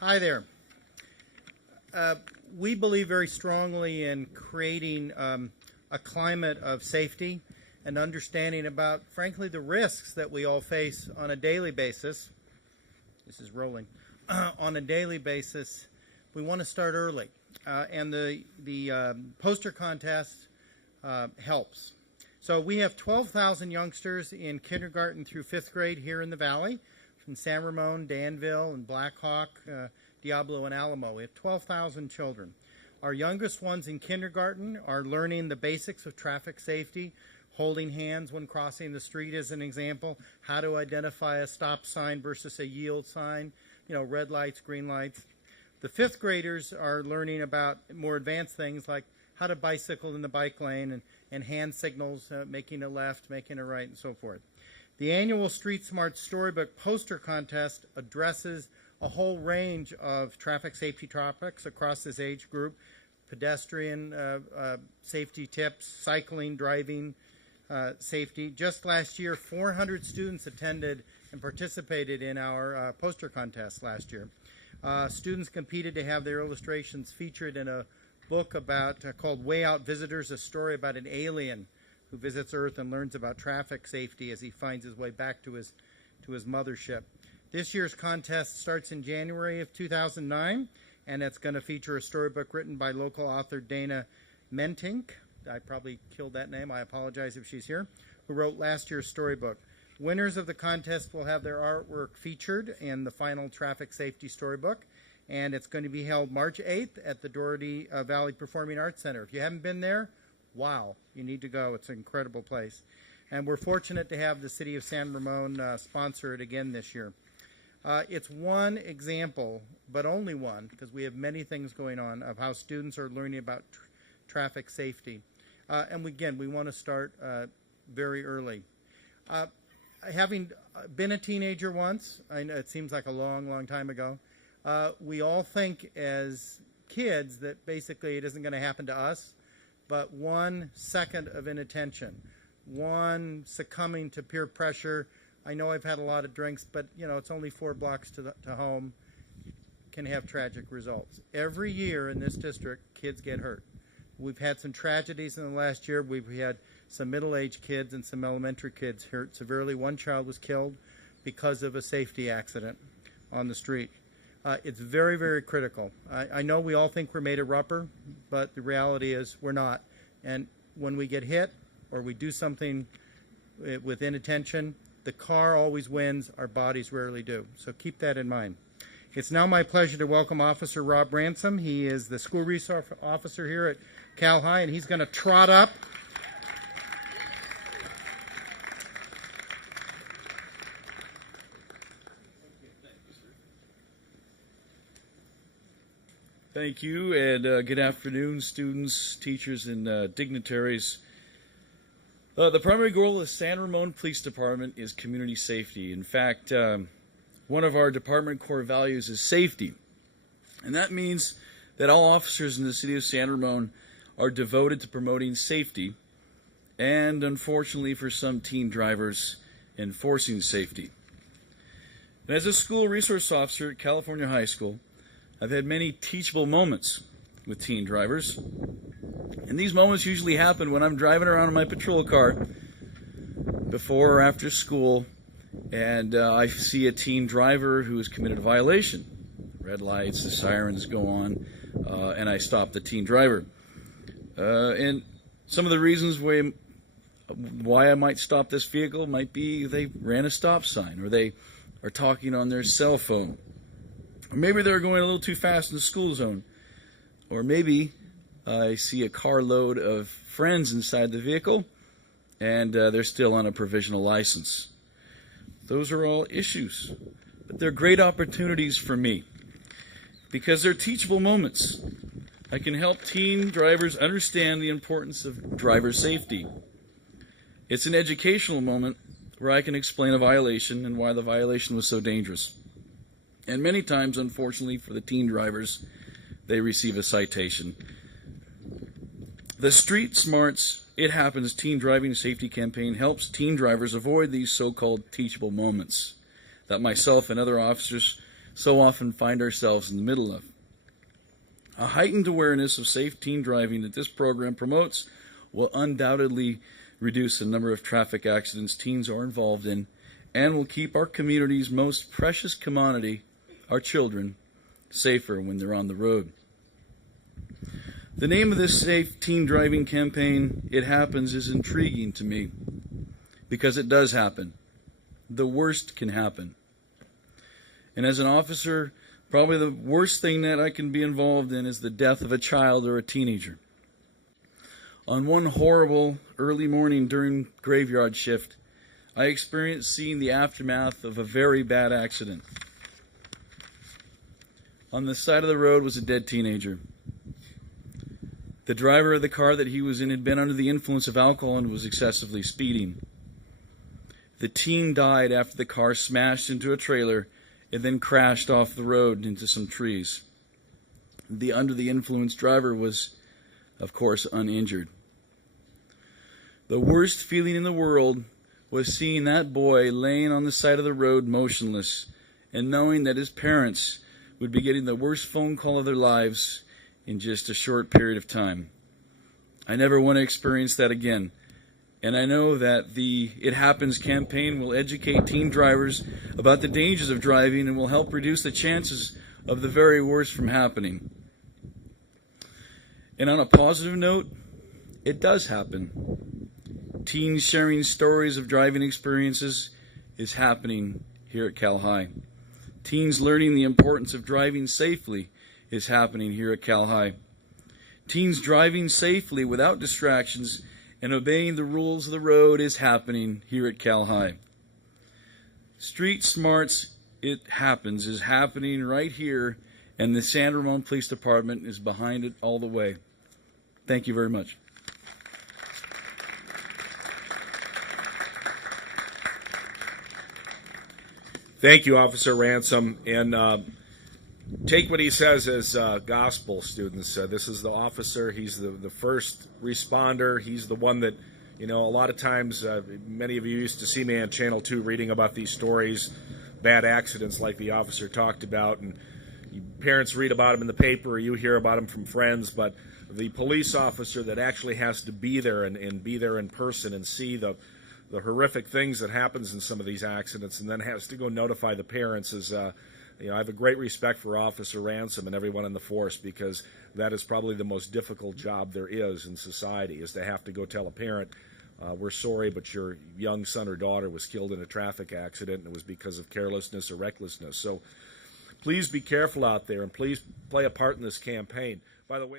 Hi there. We believe very strongly in creating a climate of safety and understanding about, frankly, the risks that we all face on a daily basis. This is rolling. On a daily basis, we want to start early. And the poster contest helps. So we have 12,000 youngsters in kindergarten through 5th grade here in the Valley, from San Ramon, Danville, and Black Hawk, Diablo, and Alamo. We have 12,000 children. Our youngest ones in kindergarten are learning the basics of traffic safety, holding hands when crossing the street as an example, how to identify a stop sign versus a yield sign, red lights, green lights. The 5th graders are learning about more advanced things like how to bicycle in the bike lane and hand signals, making a left, making a right, and so forth. The annual Street Smart Storybook Poster Contest addresses a whole range of traffic safety topics across this age group: pedestrian safety tips, cycling, driving safety. Just last year, 400 students attended and participated in our poster contest last year. Students competed to have their illustrations featured in a book called Way Out Visitors, a story about an alien who visits Earth and learns about traffic safety as he finds his way back to his mothership. This year's contest starts in January of 2009, and it's going to feature a storybook written by local author Dana Mentink. I probably killed that name. I apologize if she's here, who wrote last year's storybook. Winners of the contest will have their artwork featured in the final traffic safety storybook, and it's going to be held March 8th at the Doherty Valley Performing Arts Center. If you haven't been there, wow, you need to go. It's an incredible place. And we're fortunate to have the city of San Ramon sponsor it again this year. It's one example, but only one, because we have many things going on, of how students are learning about traffic safety. And we want to start very early. Having been a teenager once, I know it seems like a long, long time ago, we all think as kids that basically it isn't going to happen to us, but 1 second of inattention, one succumbing to peer pressure. I know I've had a lot of drinks, but it's only 4 blocks to home, can have tragic results. Every year in this district, kids get hurt. We've had some tragedies in the last year. We've had some middle-aged kids and some elementary kids hurt severely. One child was killed because of a safety accident on the street. It's very, very critical. I know we all think we're made of rubber, but the reality is we're not. And when we get hit or we do something with inattention, the car always wins. Our bodies rarely do. So keep that in mind. It's now my pleasure to welcome Officer Rob Ransom. He is the school resource officer here at Cal High, and he's going to trot up. Thank you, and good afternoon, students, teachers, and dignitaries. The primary goal of the San Ramon Police Department is community safety. In fact, one of our department core values is safety, and that means that all officers in the city of San Ramon are devoted to promoting safety and, unfortunately for some teen drivers, enforcing safety. And as a school resource officer at California High School, I've had many teachable moments with teen drivers, and these moments usually happen when I'm driving around in my patrol car before or after school, and I see a teen driver who has committed a violation. Red lights, the sirens go on, and I stop the teen driver. And some of the reasons why I might stop this vehicle might be they ran a stop sign, or they are talking on their cell phone. Or maybe they're going a little too fast in the school zone. Or maybe I see a carload of friends inside the vehicle and they're still on a provisional license. Those are all issues, but they're great opportunities for me because they're teachable moments. I can help teen drivers understand the importance of driver safety. It's an educational moment where I can explain a violation and why the violation was so dangerous. And many times, unfortunately, for the teen drivers, they receive a citation. The Street Smarts It Happens Teen Driving Safety Campaign helps teen drivers avoid these so-called teachable moments that myself and other officers so often find ourselves in the middle of. A heightened awareness of safe teen driving that this program promotes will undoubtedly reduce the number of traffic accidents teens are involved in and will keep our community's most precious commodity, our children, safer when they're on the road. The name of this Safe Teen Driving campaign, It Happens, is intriguing to me because it does happen. The worst can happen. And as an officer, probably the worst thing that I can be involved in is the death of a child or a teenager. On one horrible early morning during graveyard shift, I experienced seeing the aftermath of a very bad accident. On the side of the road was a dead teenager. The driver of the car that he was in had been under the influence of alcohol and was excessively speeding. The teen died after the car smashed into a trailer and then crashed off the road into some trees. The under the influence driver was, of course, uninjured. The worst feeling in the world was seeing that boy laying on the side of the road motionless and knowing that his parents would be getting the worst phone call of their lives in just a short period of time. I never want to experience that again. And I know that the It Happens campaign will educate teen drivers about the dangers of driving and will help reduce the chances of the very worst from happening. And on a positive note, it does happen. Teens sharing stories of driving experiences is happening here at Cal High. Teens learning the importance of driving safely is happening here at Cal High. Teens driving safely without distractions and obeying the rules of the road is happening here at Cal High. Street Smarts, It Happens, is happening right here, and the San Ramon Police Department is behind it all the way. Thank you very much. Thank you, Officer Ransom. And take what he says as gospel, students. This is the officer. He's the first responder. He's the one that, a lot of times, many of you used to see me on Channel 2 reading about these stories, bad accidents like the officer talked about, and parents read about them in the paper, or you hear about them from friends, but the police officer that actually has to be there and be there in person and see the horrific things that happens in some of these accidents and then has to go notify the parents is, I have a great respect for Officer Ransom and everyone in the force, because that is probably the most difficult job there is in society, is to have to go tell a parent, we're sorry, but your young son or daughter was killed in a traffic accident and it was because of carelessness or recklessness. So please be careful out there and please play a part in this campaign. By the way,